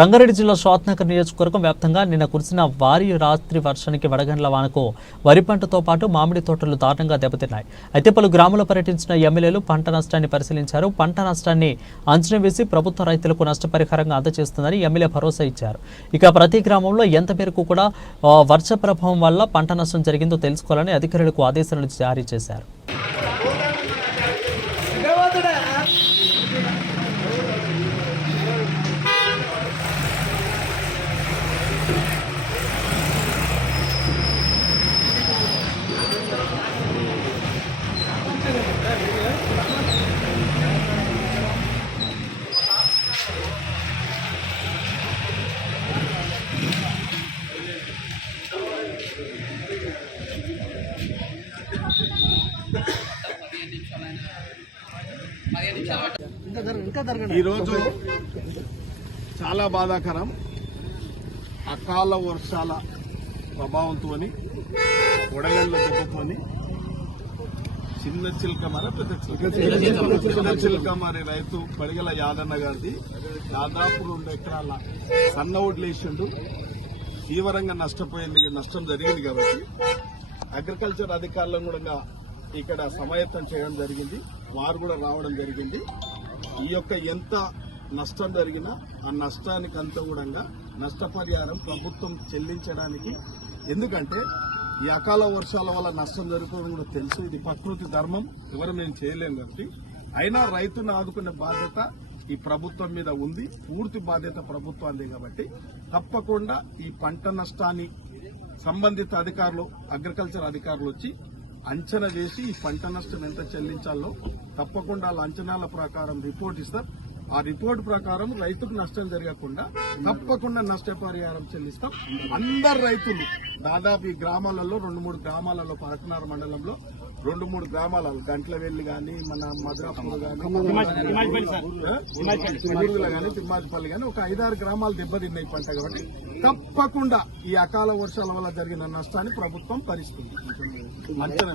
రంగారెడ్డి జిల్లా షాద్నగర్ నియోజకవర్గం వ్యాప్తంగా నిన్న కురిసిన భారీ రాత్రి వర్షానికి వడగండ్ల వానకు వరి పంటతో పాటు మామిడి తోటలు దారుణంగా దెబ్బతిన్నాయి. అయితే పలు గ్రామాల్లో పర్యటించిన ఎమ్మెల్యేలు పంట నష్టాన్ని పరిశీలించారు. పంట నష్టాన్ని అంచనా వేసి ప్రభుత్వ రైతులకు నష్టపరిహారంగా అందజేస్తుందని ఎమ్మెల్యే భరోసా ఇచ్చారు. ఇక ప్రతి గ్రామంలో ఎంత మేరకు కూడా వర్ష ప్రభావం వల్ల పంట నష్టం జరిగిందో తెలుసుకోవాలని అధికారులకు ఆదేశాలను జారీ చేశారు. ఈరోజు చాలా బాధాకరం. అకాల వర్షాల ప్రభావంతో వడగండ్ల దెబ్బతోని చిన్న చిలకమార పెద్ద చిలకమారి రైతు పడిగల యాదన్న గారిది దాదాపు 2 ఎకరాల సన్న ఒడ్లు వేసిండు. తీవ్రంగా నష్టం జరిగింది కాబట్టి అగ్రికల్చర్ అధికారులను కూడా ఇక్కడ సమాయత్తం చేయడం జరిగింది. వారు కూడా రావడం జరిగింది. ఈ యొక్క ఎంత నష్టం జరిగినా ఆ నష్టానికి అంతా కూడా నష్టపరిహారం ప్రభుత్వం చెల్లించడానికి, ఎందుకంటే ఈ అకాల వర్షాల వల్ల నష్టం జరుగుతుందని కూడా తెలుసు. ఇది ప్రకృతి ధర్మం, ఎవరు మేము చేయలేము కాబట్టి అయినా రైతును ఆదుకునే బాధ్యత ఈ ప్రభుత్వం మీద ఉంది. పూర్తి బాధ్యత ప్రభుత్వాన్ని కాబట్టి తప్పకుండా ఈ పంట నష్టాన్ని సంబంధిత అధికారులు, అగ్రికల్చర్ అధికారులు వచ్చి అంచనా వేసి ఈ పంట నష్టం ఎంత చెల్లించాలో తప్పకుండా వాళ్ళ అంచనాల ప్రకారం రిపోర్ట్ ఇస్తారు. ఆ రిపోర్ట్ ప్రకారం రైతుకు నష్టం జరగకుండా తప్పకుండా నష్టపరిహారం చెల్లిస్తాం. అందరు రైతులు దాదాపు ఈ గ్రామాలలో 2-3 గ్రామాలలో పాకనార్ మండలంలో 2-3 గ్రామాలలో గంట్లవెల్లి గాని, మన మద్రాపూర్ గాని, తిమ్మాజిపల్లి గాని ఒక 5-6 గ్రామాలు దెబ్బతిన్నాయి పంట. కాబట్టి తప్పకుండా ఈ అకాల వర్షాల వల్ల జరిగిన నష్టాన్ని ప్రభుత్వం భరిస్తుంది. అంచనా